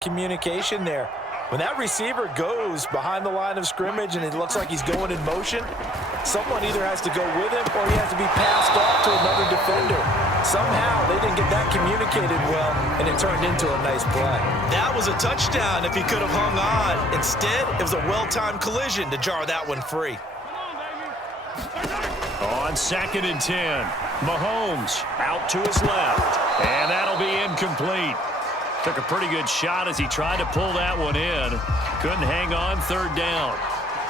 communication there. When that receiver goes behind the line of scrimmage and it looks like he's going in motion, someone either has to go with him or he has to be passed off to another defender. Somehow they didn't get that communicated well, and it turned into a nice play. That was a touchdown if he could have hung on. Instead, it was a well-timed collision to jar that one free. On 2nd and 10, Mahomes out to his left, and that'll be incomplete. Took a pretty good shot as he tried to pull that one in. Couldn't hang on 3rd down.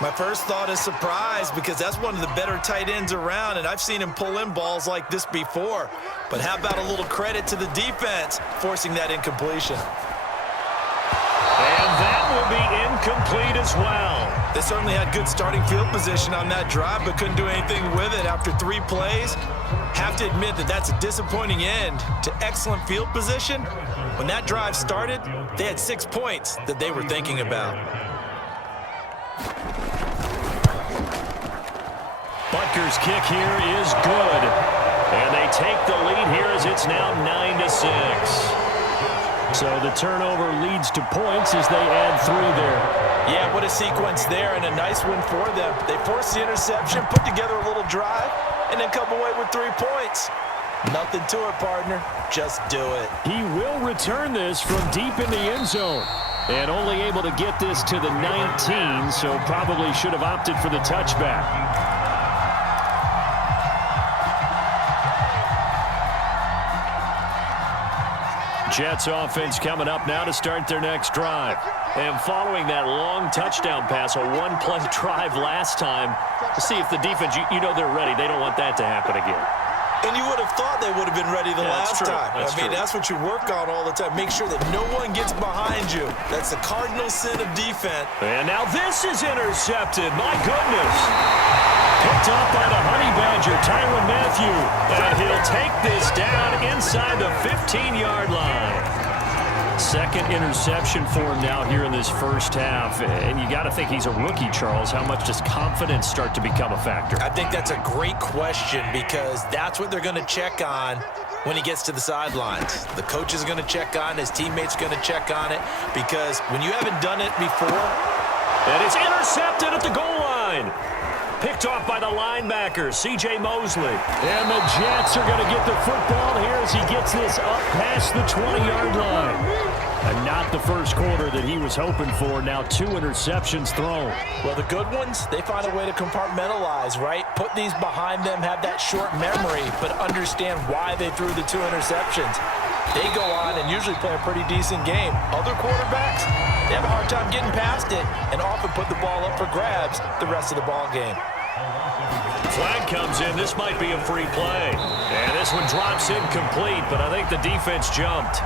My first thought is surprise because that's one of the better tight ends around, and I've seen him pull in balls like this before. But how about a little credit to the defense forcing that incompletion? And that will be incomplete as well. They certainly had good starting field position on that drive, but couldn't do anything with it after 3 plays. Have to admit that that's a disappointing end to excellent field position. When that drive started, they had 6 points that they were thinking about. Butker's kick here is good. And they take the lead here as it's now 9-6. So the turnover leads to points as they add 3 there. Yeah, what a sequence there and a nice win for them. They forced the interception, put together a little drive, and then come away with 3 points. Nothing to it, partner. Just do it. He will return this from deep in the end zone. And only able to get this to the 19, so probably should have opted for the touchback. Jets offense coming up now to start their next drive. And following that long touchdown pass, a 1-play drive last time, to see if the defense, you know they're ready. They don't want that to happen again. And you would have thought they would have been ready the last time. That's what you work on all the time. Make sure that no one gets behind you. That's the cardinal sin of defense. And now this is intercepted. My goodness. Picked up by the Honey Badger, Tyrann Mathieu. And he'll take this down inside the 15-yard line. 2nd interception for him now here in this first half. And you got to think he's a rookie, Charles. How much does confidence start to become a factor? I think that's a great question because that's what they're going to check on when he gets to the sidelines. The coach is going to check on, his teammates are going to check on it because when you haven't done it before. And it's intercepted at the goal line. Picked off by the linebacker, C.J. Mosley. And the Jets are going to get the football here as he gets this up past the 20-yard line. And not the first quarter that he was hoping for. Now 2 interceptions thrown. Well, the good ones, they find a way to compartmentalize, right? Put these behind them, have that short memory, but understand why they threw the 2 interceptions. They go on and usually play a pretty decent game. Other quarterbacks, they have a hard time getting past it and often put the ball up for grabs the rest of the ball game. Flag comes in. This might be a free play. And this one drops incomplete, but I think the defense jumped.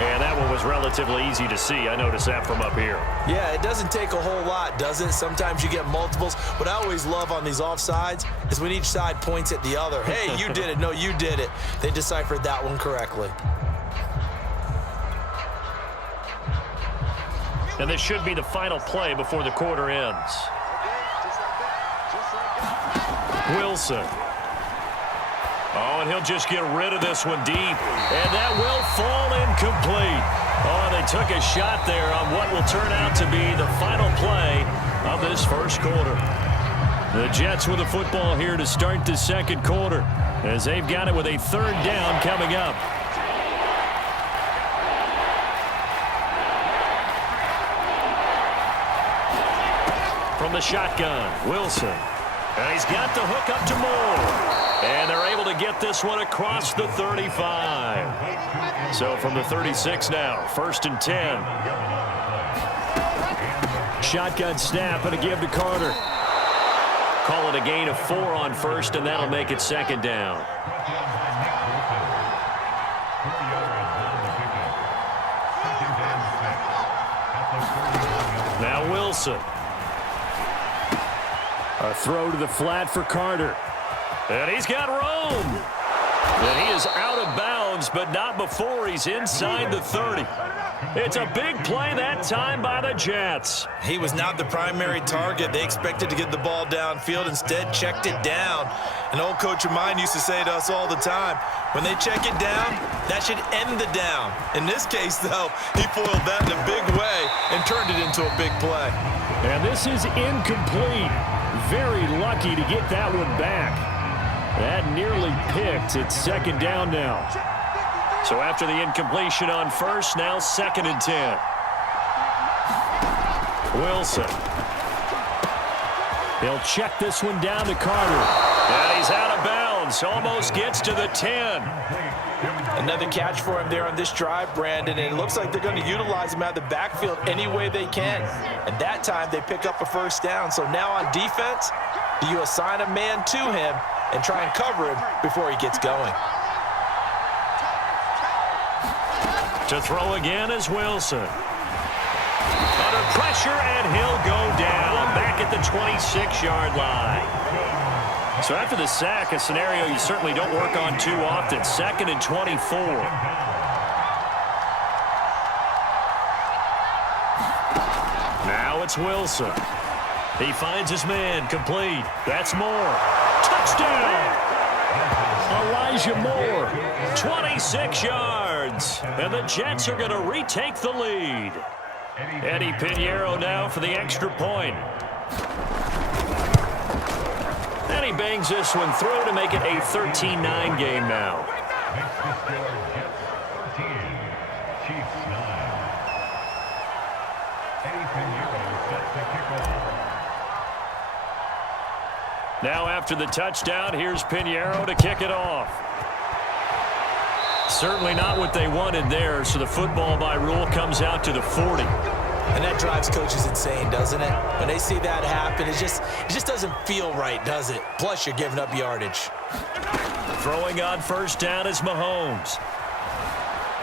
And that one was relatively easy to see. I noticed that from up here. Yeah, it doesn't take a whole lot, does it? Sometimes you get multiples. What I always love on these offsides is when each side points at the other. Hey, you did it. No, you did it. They deciphered that one correctly. And this should be the final play before the quarter ends. Wilson. Oh, and he'll just get rid of this one deep. And that will fall incomplete. Oh, they took a shot there on what will turn out to be the final play of this first quarter. The Jets with the football here to start the second quarter as they've got it with a 3rd down coming up. From the shotgun, Wilson. And he's got the hook up to Moore. And they're able to get this one across the 35. So from the 36 now, 1st and 10. Shotgun snap and a give to Carter. Call it a gain of 4 on 1st, and that'll make it 2nd down. Now Wilson. A throw to the flat for Carter. And he's got room. And he is out of bounds, but not before he's inside the 30. It's a big play that time by the Jets. He was not the primary target. They expected to get the ball downfield. Instead, checked it down. An old coach of mine used to say to us all the time, when they check it down, that should end the down. In this case, though, he foiled that in a big way and turned it into a big play. And this is incomplete. Very lucky to get that one back. That nearly picked. It's second down now. So after the incompletion on first, now 2nd and 10. Wilson. He'll check this one down to Carter. And he's out of bounds. Almost gets to the 10. Another catch for him there on this drive, Brandon, and it looks like they're going to utilize him out of the backfield any way they can. And that time they pick up a first down. So now on defense, do you assign a man to him and try and cover him before he gets going? To throw again is Wilson. Under pressure, and he'll go down back at the 26-yard line. So after the sack, a scenario you certainly don't work on too often. 2nd and 24. Now it's Wilson. He finds his man, complete. That's Moore. Touchdown! Elijah Moore, 26 yards. And the Jets are going to retake the lead. Eddie Pinheiro now for the extra point. And he bangs this one through to make it a 13-9 game now. Now after the touchdown, here's Pinheiro to kick it off. Certainly not what they wanted there, so the football by rule comes out to the 40. And that drives coaches insane, doesn't it? When they see that happen, it just doesn't feel right, does it? Plus, you're giving up yardage. Throwing on first down is Mahomes.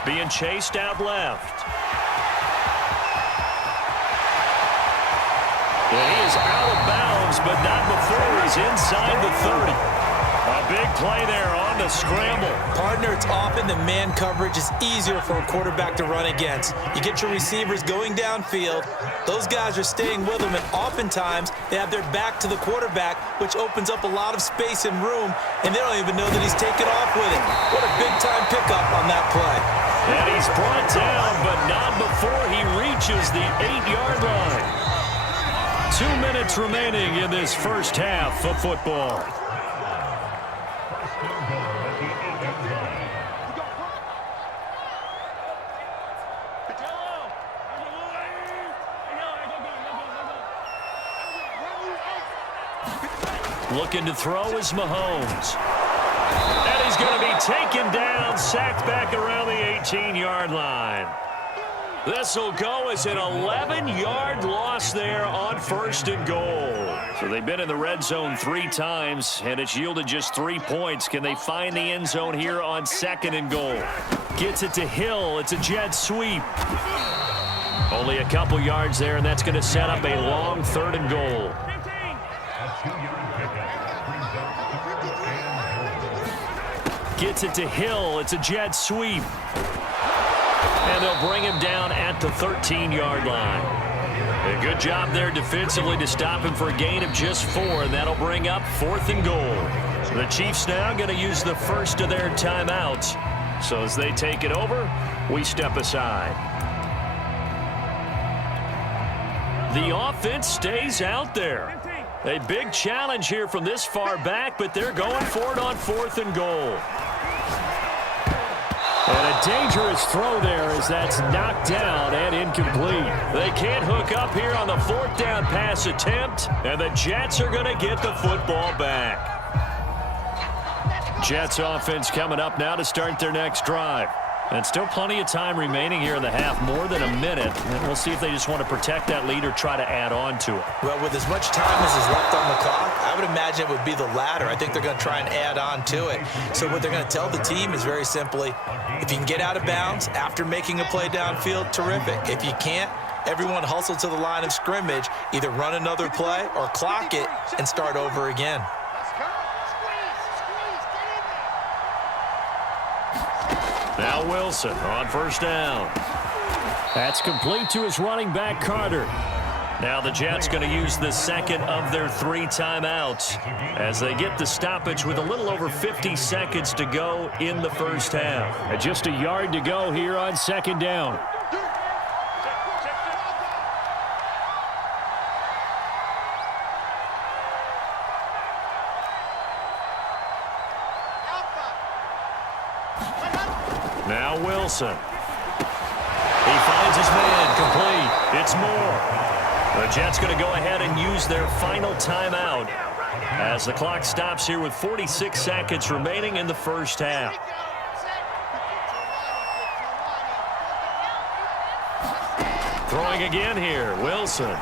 Being chased out left. And he is out of bounds, but not before he's inside the 30. A big play there on the scramble. Partner, it's often the man coverage is easier for a quarterback to run against. You get your receivers going downfield. Those guys are staying with them, and oftentimes they have their back to the quarterback, which opens up a lot of space and room, and they don't even know that he's taken off with it. What a big-time pickup on that play. And he's brought down, but not before he reaches the 8-yard line. 2 minutes remaining in this first half of football. Looking to throw is Mahomes. And he's going to be taken down, sacked back around the 18-yard line. This will go as an 11-yard loss there on 1st and goal. So they've been in the red zone 3 times, and it's yielded just 3 points. Can they find the end zone here on 2nd and goal? Gets it to Hill. It's a jet sweep. Only a couple yards there, and that's going to set up a long 3rd and goal. Gets it to Hill. It's a jet sweep. And they'll bring him down at the 13-yard line. A good job there defensively to stop him for a gain of just 4, and that'll bring up 4th and goal. So the Chiefs now going to use the first of their timeouts. So as they take it over, we step aside. The offense stays out there. A big challenge here from this far back, but they're going for it on 4th and goal. And a dangerous throw there as that's knocked down and incomplete. They can't hook up here on the 4th down pass attempt, and the Jets are going to get the football back. Jets offense coming up now to start their next drive. And still plenty of time remaining here in the half, more than a minute. And we'll see if they just want to protect that lead or try to add on to it. Well, with as much time as is left on the clock, I would imagine it would be the latter. I think they're going to try and add on to it. So what they're going to tell the team is very simply, if you can get out of bounds after making a play downfield, terrific. If you can't, everyone hustle to the line of scrimmage, either run another play or clock it and start over again. Now Wilson on 1st down. That's complete to his running back, Carter. Now the Jets going to use the second of their 3 timeouts as they get the stoppage with a little over 50 seconds to go in the first half. And just a yard to go here on second down. Now Wilson. He finds his man, complete. It's Moore. The Jets going to go ahead and use their final timeout as the clock stops here with 46 seconds remaining in the first half. Throwing again here, Wilson.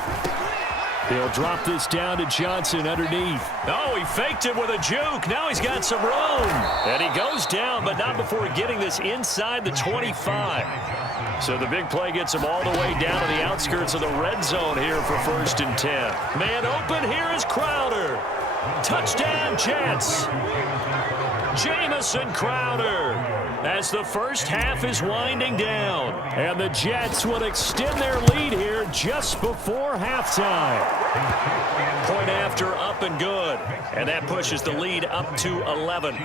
He'll drop this down to Johnson underneath. Oh, he faked it with a juke. Now he's got some room. And he goes down, but not before getting this inside the 25. So the big play gets him all the way down to the outskirts of the red zone here for 1st and 10. Man open, here is Crowder. Touchdown, Jets. Jamison Crowder as the first half is winding down. And the Jets will extend their lead here just before halftime. Point after, up and good. And that pushes the lead up to 11.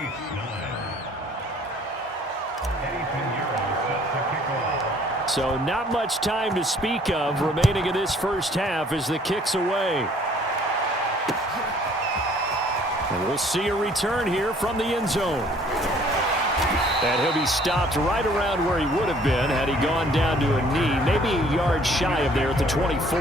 So not much time to speak of remaining in this first half as the kick's away. And we'll see a return here from the end zone. And he'll be stopped right around where he would have been had he gone down to a knee, maybe a yard shy of there at the 24.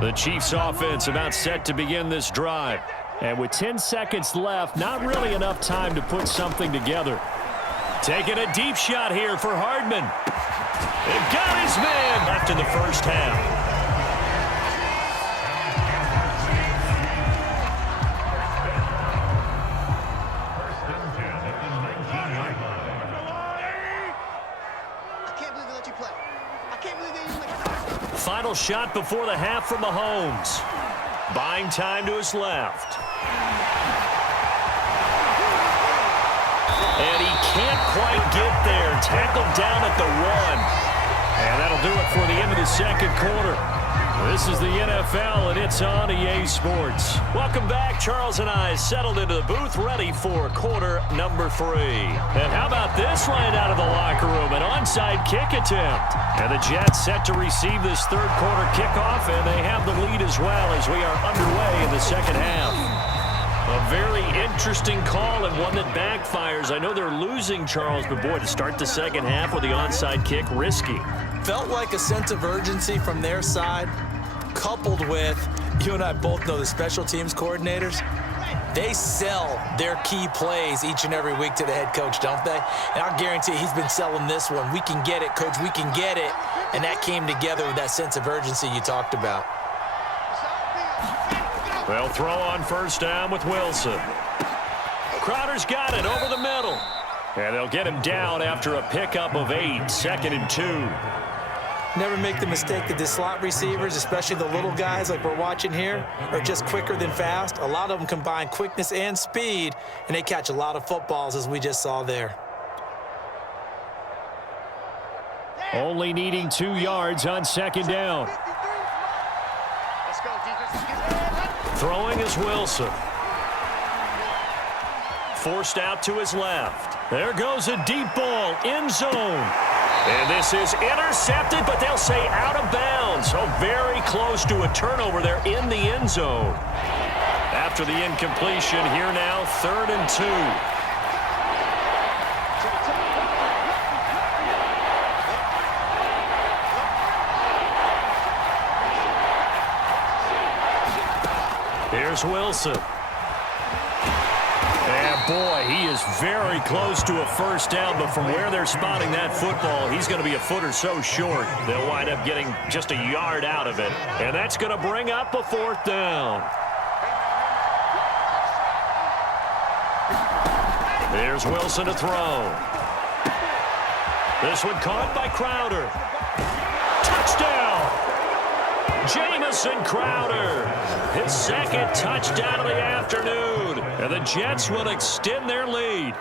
The Chiefs offense about set to begin this drive. And with 10 seconds left, not really enough time to put something together. Taking a deep shot here for Hardman. They've got his man left in the first half. Final shot before the half from Mahomes. Buying time to his left. And he can't quite get there. Tackled down at the 1. And that'll do it for the end of the second quarter. This is the NFL, and it's on EA Sports. Welcome back. Charles and I settled into the booth, ready for quarter number 3. And how about this line out of the locker room? An onside kick attempt. And the Jets set to receive this third quarter kickoff, and they have the lead as well as we are underway in the second half. A very interesting call and one that backfires. I know they're losing, Charles, but boy, to start the second half with the onside kick, risky. Felt like a sense of urgency from their side, coupled with, you and I both know the special teams coordinators, they sell their key plays each and every week to the head coach, don't they? And I guarantee he's been selling this one. We can get it, coach, we can get it. And that came together with that sense of urgency you talked about. They'll throw on first down with Wilson. Crowder's got it over the middle. And they'll get him down after a pickup of 8, 2nd and 2. Never make the mistake that the slot receivers, especially the little guys like we're watching here, are just quicker than fast. A lot of them combine quickness and speed, and they catch a lot of footballs, as we just saw there. Only needing 2 yards on second down. Throwing is Wilson. Forced out to his left. There goes a deep ball, end zone. And this is intercepted, but they'll say out of bounds. So very close to a turnover there in the end zone. After the incompletion, here now, 3rd and 2. Here's Wilson. And boy, he is very close to a first down, but from where they're spotting that football, he's going to be a foot or so short. They'll wind up getting just a yard out of it. And that's going to bring up a 4th down. There's Wilson to throw. This one caught by Crowder. Touchdown! Jamison Crowder, his second touchdown of the afternoon. And the Jets will extend their lead.